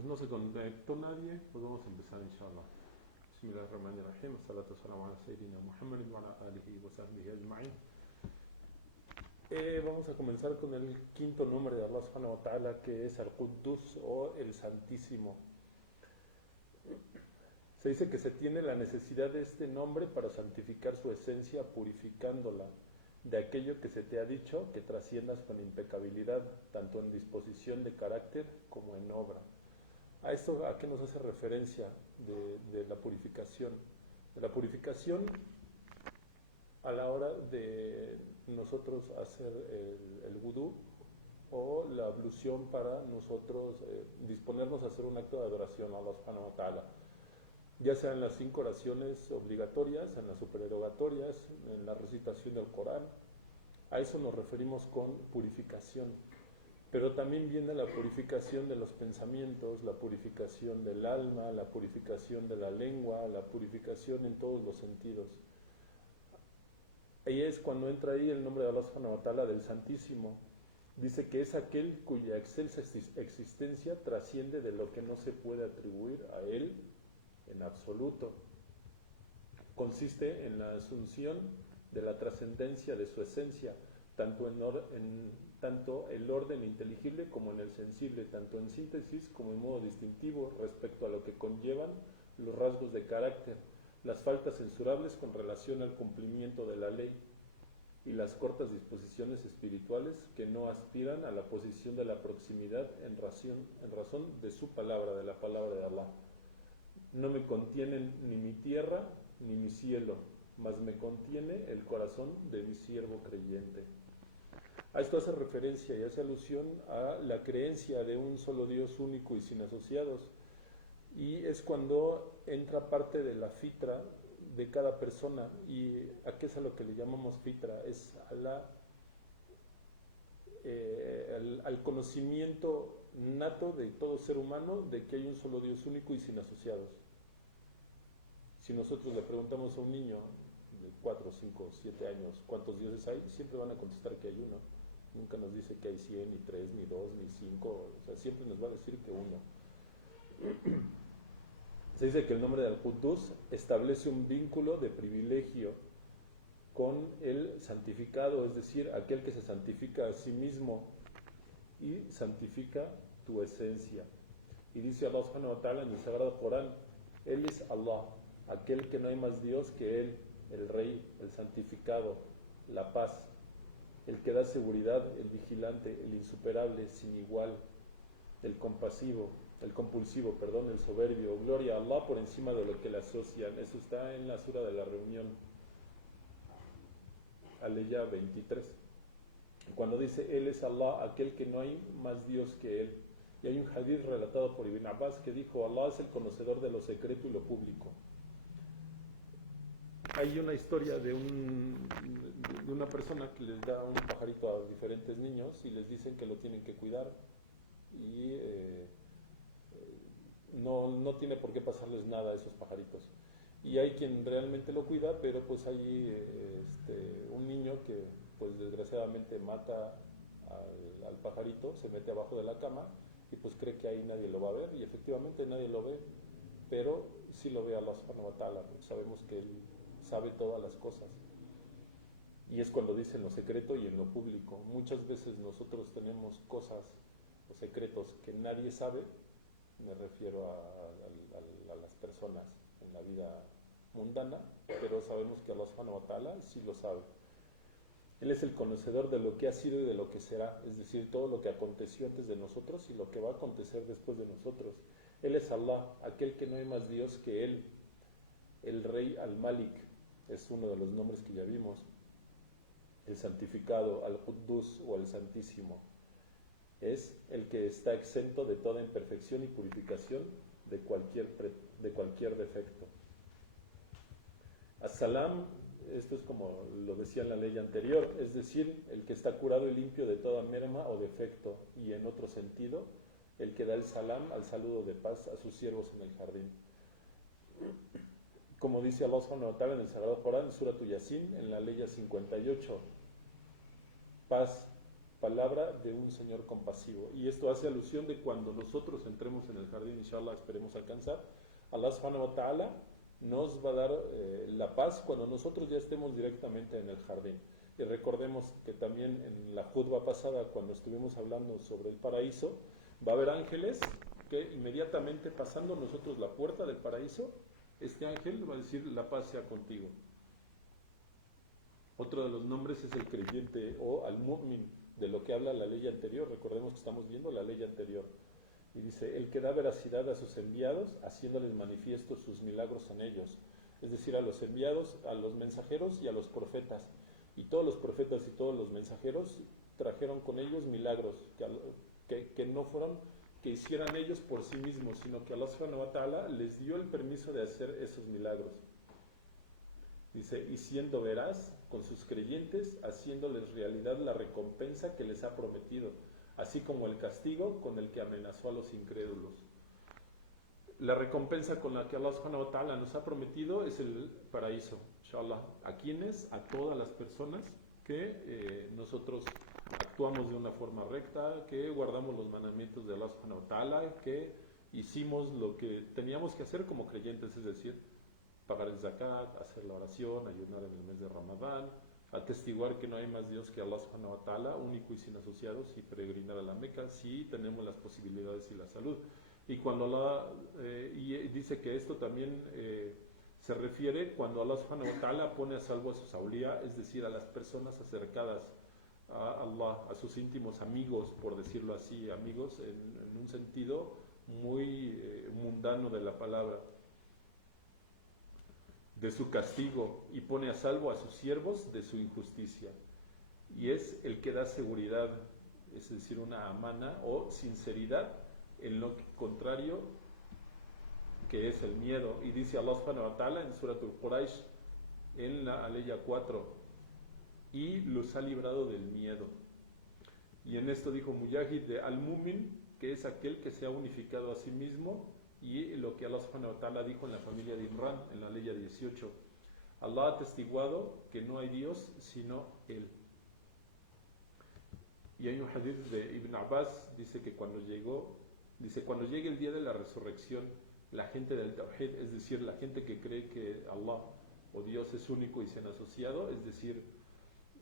Pues no se conectó nadie, pues vamos a empezar inshallah. Bismillahirrahmanirrahim. Salatu salam ala Sayyidina Muhammad wa ala alihi wa sahbihi ajma'in. Vamos a comenzar con el quinto nombre de Allah subhanahu wa ta'ala, que es Al-Quddus o el Santísimo. Se dice que se tiene la necesidad de este nombre para santificar su esencia, purificándola de aquello que se te ha dicho, que trasciendas con impecabilidad, tanto en disposición de carácter como en obra. ¿A esto a qué nos hace referencia de la purificación? De la purificación a la hora de nosotros hacer el vudú o la ablución para nosotros disponernos a hacer un acto de adoración a Allah subhanahu wa ta'ala, ya sea en las 5 oraciones obligatorias, en las supererogatorias, en la recitación del Corán. A eso nos referimos con purificación. Pero también viene la purificación de los pensamientos, la purificación del alma, la purificación de la lengua, la purificación en todos los sentidos. Ahí es cuando entra ahí el nombre de Allah subhanahu wa ta'ala del Santísimo. Dice que es aquel cuya excelsa existencia trasciende de lo que no se puede atribuir a él en absoluto. Consiste en la asunción de la trascendencia de su esencia, tanto el orden inteligible como en el sensible, tanto en síntesis como en modo distintivo respecto a lo que conllevan los rasgos de carácter, las faltas censurables con relación al cumplimiento de la ley y las cortas disposiciones espirituales que no aspiran a la posición de la proximidad en razón de su palabra, de la palabra de Allah. No me contienen ni mi tierra ni mi cielo, mas me contiene el corazón de mi siervo creyente. A esto hace referencia y hace alusión a la creencia de un solo Dios único y sin asociados, y es cuando entra parte de la fitra de cada persona. ¿Y a qué es a lo que le llamamos fitra? Es a al conocimiento nato de todo ser humano de que hay un solo Dios único y sin asociados. Si nosotros le preguntamos a un niño de 4, 5, 7 años cuántos dioses hay, siempre van a contestar que hay uno. Nunca nos dice que hay 100, ni 3, ni 2, ni 5, o sea, siempre nos va a decir que uno. Se dice que el nombre de Al-Quddus establece un vínculo de privilegio con el santificado, es decir, aquel que se santifica a sí mismo y santifica tu esencia. Y dice Allah subhanahu wa ta'ala en el Sagrado Corán: Él es Allah, aquel que no hay más Dios que Él, el Rey, el santificado, la paz, el que da seguridad, el vigilante, el insuperable, sin igual, el compulsivo, el soberbio. Gloria a Allah por encima de lo que le asocian. Eso está en la sura de la reunión, Aleya 23. Cuando dice Él es Allah, aquel que no hay más Dios que Él. Y hay un hadith relatado por Ibn Abbas que dijo: Allah es el conocedor de lo secreto y lo público. Hay una historia de una persona que les da un pajarito a diferentes niños y les dicen que lo tienen que cuidar, y no tiene por qué pasarles nada a esos pajaritos. Y hay quien realmente lo cuida, pero pues hay un niño que pues desgraciadamente mata al pajarito, se mete abajo de la cama y pues cree que ahí nadie lo va a ver, y efectivamente nadie lo ve, pero sí lo ve Allah subhanahu wa ta'ala. Sabemos que Él sabe todas las cosas, y es cuando dice en lo secreto y en lo público. Muchas veces nosotros tenemos cosas o secretos que nadie sabe, me refiero a las personas en la vida mundana, pero sabemos que Allah subhanahu wa ta'ala sí lo sabe. Él es el conocedor de lo que ha sido y de lo que será, es decir, todo lo que aconteció antes de nosotros y lo que va a acontecer después de nosotros. Él es Allah, aquel que no hay más Dios que Él, el Rey Al-Malik, es uno de los nombres que ya vimos, el santificado, Al-Quddus o el Santísimo. Es el que está exento de toda imperfección y purificación de cualquier defecto. As-Salam, esto es como lo decía en la ley anterior, es decir, el que está curado y limpio de toda merma o defecto, y en otro sentido, el que da el salam al saludo de paz a sus siervos en el jardín. Como dice Allah subhanahu wa ta'ala en el Sagrado Corán, Surah Yasin, en la ley 58, paz palabra de un Señor compasivo. Y esto hace alusión de cuando nosotros entremos en el jardín, inshallah, esperemos alcanzar, Allah subhanahu wa ta'ala nos va a dar la paz cuando nosotros ya estemos directamente en el jardín. Y recordemos que también en la jutba pasada, cuando estuvimos hablando sobre el paraíso, va a haber ángeles que inmediatamente pasando nosotros la puerta del paraíso, este ángel va a decir: la paz sea contigo. Otro de los nombres es el creyente o al-mu'min, de lo que habla la ley anterior. Recordemos que estamos viendo la ley anterior. Y dice: el que da veracidad a sus enviados, haciéndoles manifiestos sus milagros en ellos. Es decir, a los enviados, a los mensajeros y a los profetas. Y todos los profetas y todos los mensajeros trajeron con ellos milagros, que no fueron que hicieran ellos por sí mismos, sino que Allah subhanahu wa ta'ala les dio el permiso de hacer esos milagros. Dice: y siendo veraz con sus creyentes, haciéndoles realidad la recompensa que les ha prometido, así como el castigo con el que amenazó a los incrédulos. La recompensa con la que Allah subhanahu wa ta'ala nos ha prometido es el paraíso, inshallah. ¿A quiénes? A todas las personas que nosotros actuamos de una forma recta, que guardamos los mandamientos de Allah subhanahu wa ta'ala, que hicimos lo que teníamos que hacer como creyentes, es decir, pagar el zakat, hacer la oración, ayunar en el mes de Ramadán, atestiguar que no hay más Dios que Allah subhanahu wa ta'ala, único y sin asociados, y peregrinar a la Meca si tenemos las posibilidades y la salud. Y cuando Allah dice que esto también se refiere cuando Allah subhanahu wa ta'ala pone a salvo a sus awliya, es decir, a las personas acercadas a Allah, a sus íntimos amigos, por decirlo así, amigos en un sentido muy mundano de la palabra, de su castigo, y pone a salvo a sus siervos de su injusticia. Y es el que da seguridad, es decir, una amana o sinceridad en lo contrario que es el miedo. Y dice Allah subhanahu wa ta'ala en Suratul Quraysh, en la aleya 4, y los ha librado del miedo. Y en esto dijo Mujahid de al-Mumin, que es aquel que se ha unificado a sí mismo, y lo que Allah subhanahu wa ta'ala dijo en la familia de Imran, en la aleya 18. Allah ha atestiguado que no hay Dios sino Él. Y hay un hadith de Ibn Abbas, dice que cuando llegue el día de la resurrección, la gente del Tawhid, es decir, la gente que cree que Allah o Dios es único y sin asociado, es decir,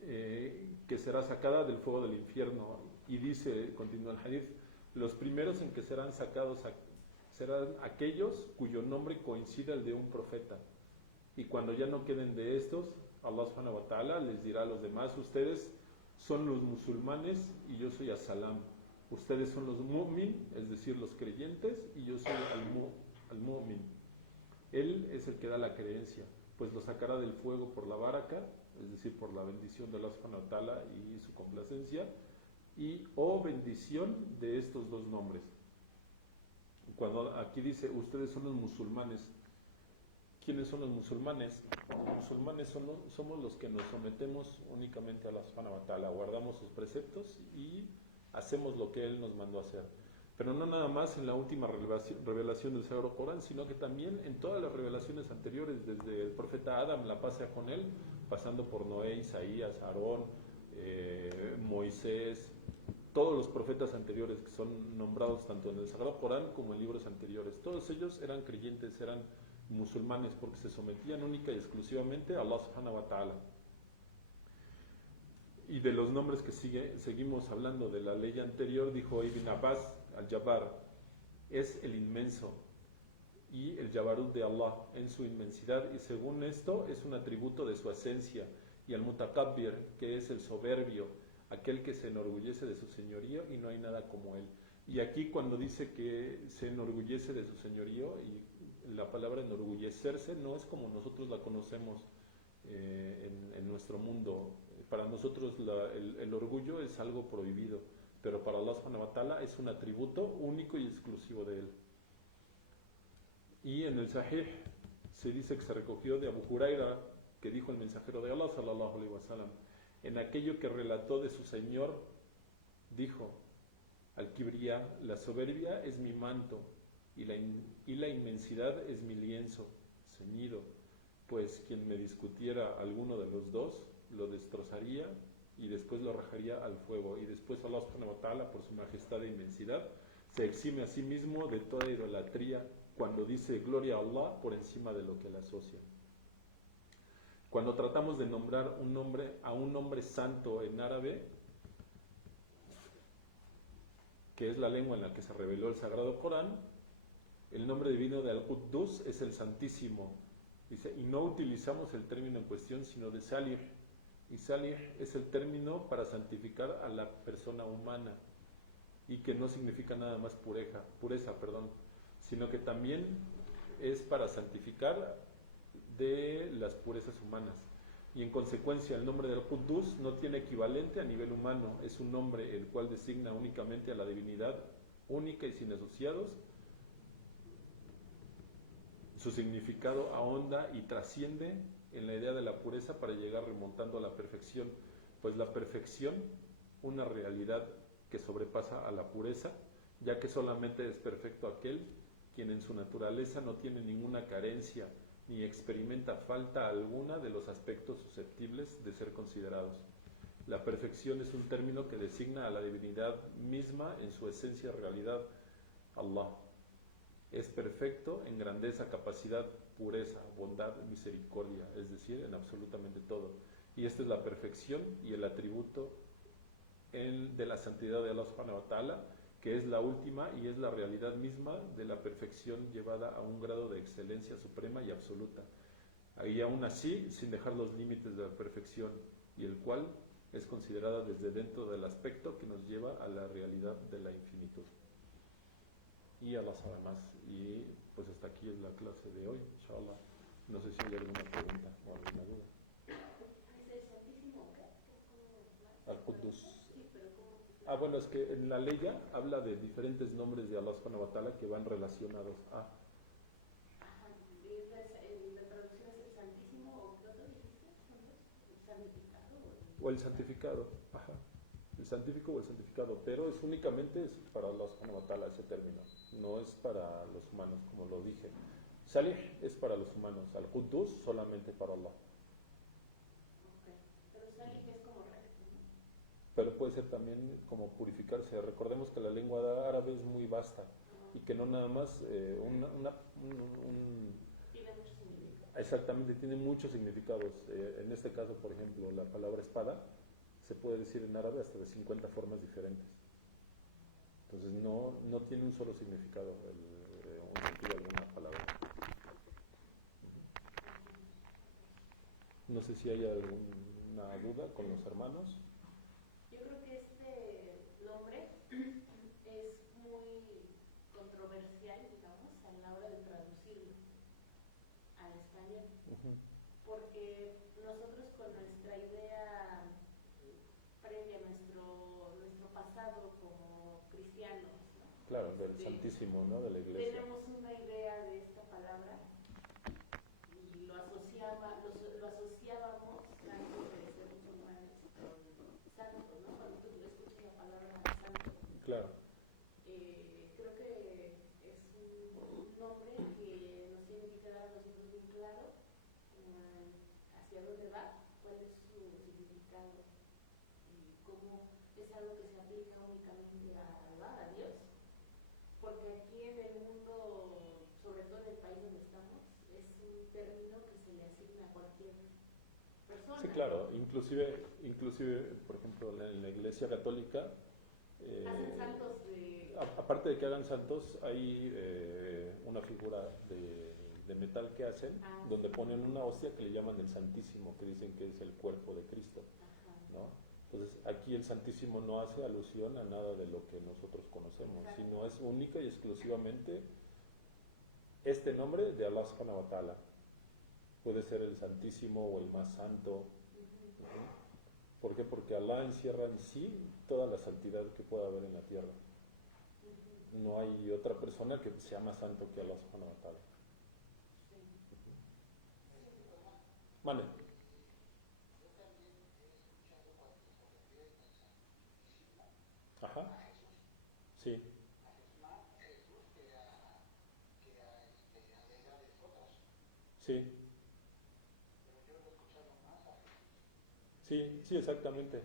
que será sacada del fuego del infierno. Y dice, continúa el hadith, los primeros en que serán sacados serán aquellos cuyo nombre coincida el de un profeta. Y cuando ya no queden de estos, Allah subhanahu wa ta'ala les dirá a los demás: ustedes son los musulmanes y yo soy as-salam. Ustedes son los mu'min, es decir, los creyentes, y yo soy al-mu'min. Él es el que da la creencia, pues lo sacará del fuego por la baraka, es decir, por la bendición de Allah subhanahu wa ta'ala y su complacencia, y bendición de estos dos nombres. Cuando aquí dice, ustedes son los musulmanes, ¿quiénes son los musulmanes? Los musulmanes somos los que nos sometemos únicamente a Allah subhanahu wa ta'ala, guardamos sus preceptos y hacemos lo que Él nos mandó a hacer. Pero no nada más en la última revelación del Sagrado Corán, sino que también en todas las revelaciones anteriores, desde el profeta Adam, la paz sea con él, pasando por Noé, Isaías, Aarón, Moisés, todos los profetas anteriores que son nombrados tanto en el Sagrado Corán como en libros anteriores. Todos ellos eran creyentes, eran musulmanes, porque se sometían única y exclusivamente a Allah subhanahu wa ta'ala. Y de los nombres que seguimos hablando de la ley anterior, dijo Ibn Abbas, al-Jabbar es el inmenso, y el Jabarut de Allah en su inmensidad, y según esto es un atributo de su esencia, y al-Mutakabbir, que es el soberbio, aquel que se enorgullece de su señorío y no hay nada como él. Y aquí cuando dice que se enorgullece de su señorío, y la palabra enorgullecerse no es como nosotros la conocemos en nuestro mundo. Para nosotros el orgullo es algo prohibido, pero para Allah subhanahu wa ta'ala es un atributo único y exclusivo de él. Y en el Sahih se dice que se recogió de Abu Huraira, que dijo el mensajero de Allah sallallahu alaihi wasallam, en aquello que relató de su Señor, dijo: al-Kibriya, la soberbia es mi manto, y la inmensidad es mi lienzo ceñido, pues quien me discutiera alguno de los dos, lo destrozaría y después lo arrojaría al fuego. Y después Allah subhanahu wa ta'ala, por su majestad e inmensidad, se exime a sí mismo de toda idolatría cuando dice gloria a Allah por encima de lo que le asocia. Cuando tratamos de nombrar un nombre a un nombre santo en árabe, que es la lengua en la que se reveló el Sagrado Corán, el nombre divino de Al-Quddus es el Santísimo. Dice, y no utilizamos el término en cuestión, sino de Salih. Y Salih es el término para santificar a la persona humana, y que no significa nada más pureza, sino que también es para santificar de las purezas humanas. Y en consecuencia el nombre del Quddus no tiene equivalente a nivel humano, es un nombre el cual designa únicamente a la divinidad única y sin asociados. Su significado ahonda y trasciende en la idea de la pureza para llegar remontando a la perfección, pues la perfección, una realidad que sobrepasa a la pureza, ya que solamente es perfecto aquel quien en su naturaleza no tiene ninguna carencia ni experimenta falta alguna de los aspectos susceptibles de ser considerados. La perfección es un término que designa a la divinidad misma en su esencia realidad, Allah. Es perfecto en grandeza, capacidad, pureza, bondad, misericordia, es decir, en absolutamente todo. Y esta es la perfección y el atributo de la santidad de Allah subhanahu wa ta'ala, que es la última y es la realidad misma de la perfección llevada a un grado de excelencia suprema y absoluta. Y aún así, sin dejar los límites de la perfección, y el cual es considerada desde dentro del aspecto que nos lleva a la realidad de la infinitud. Y Allah sabe más. Y pues hasta aquí es la clase de hoy, inshallah. No sé si hay alguna pregunta o alguna duda. Al-Quddus. Bueno, es que en la ley ya habla de diferentes nombres de Allah subhanahu wa ta'ala que van relacionados a. ¿La traducción es el Santísimo o qué otro dijiste? ¿El santificado? O el santificado, el santífico o el santificado, pero es únicamente para Allah subhanahu wa ta'ala ese término, no es para los humanos, como lo dije. Salih es para los humanos, Al-Quddus solamente para Allah. Okay. Pero Salih es como recto, ¿no? Pero puede ser también como purificarse. Recordemos que la lengua árabe es muy vasta y que no nada más Tiene muchos significados. Exactamente, tiene muchos significados. En este caso, por ejemplo, la palabra espada se puede decir en árabe hasta de 50 formas diferentes. Entonces no tiene un solo significado, un sentido de alguna palabra. No sé si hay alguna duda con los hermanos. Yo creo que este nombre es muy controversial, digamos, a la hora de traducirlo al español, porque nosotros con nuestra idea previa, nuestro pasado como cristianos, ¿no? Claro, del Santísimo, ¿no? De la Iglesia. Tenemos una idea de esta palabra y lo asociábamos antes de ser musulmanes con santo, ¿no? Cuando tú escuchas la palabra santo. Claro. Creo que es un nombre que nos tiene que quedar a nosotros muy claro hacia dónde va, cuál es su significado y cómo es algo que se aplica únicamente a Allah, a Dios. Porque aquí en el mundo, sobre todo en el país donde estamos, es un término que se le asigna a cualquier persona. Sí, claro. Inclusive por ejemplo, en la Iglesia Católica, hacen santos de... aparte de que hagan santos, hay una figura de metal que hacen, donde ponen una hostia que le llaman el Santísimo, que dicen que es el cuerpo de Cristo, ¿no? Entonces aquí el Santísimo no hace alusión a nada de lo que nosotros conocemos, sino es única y exclusivamente este nombre de Allah subhanahu wa ta'ala. Puede ser el Santísimo o el más santo. ¿Por qué? Porque Allah encierra en sí toda la santidad que pueda haber en la tierra. No hay otra persona que sea más santo que Allah subhanahu wa ta'ala. Vale. Ajá. Sí. Sí. Sí, exactamente.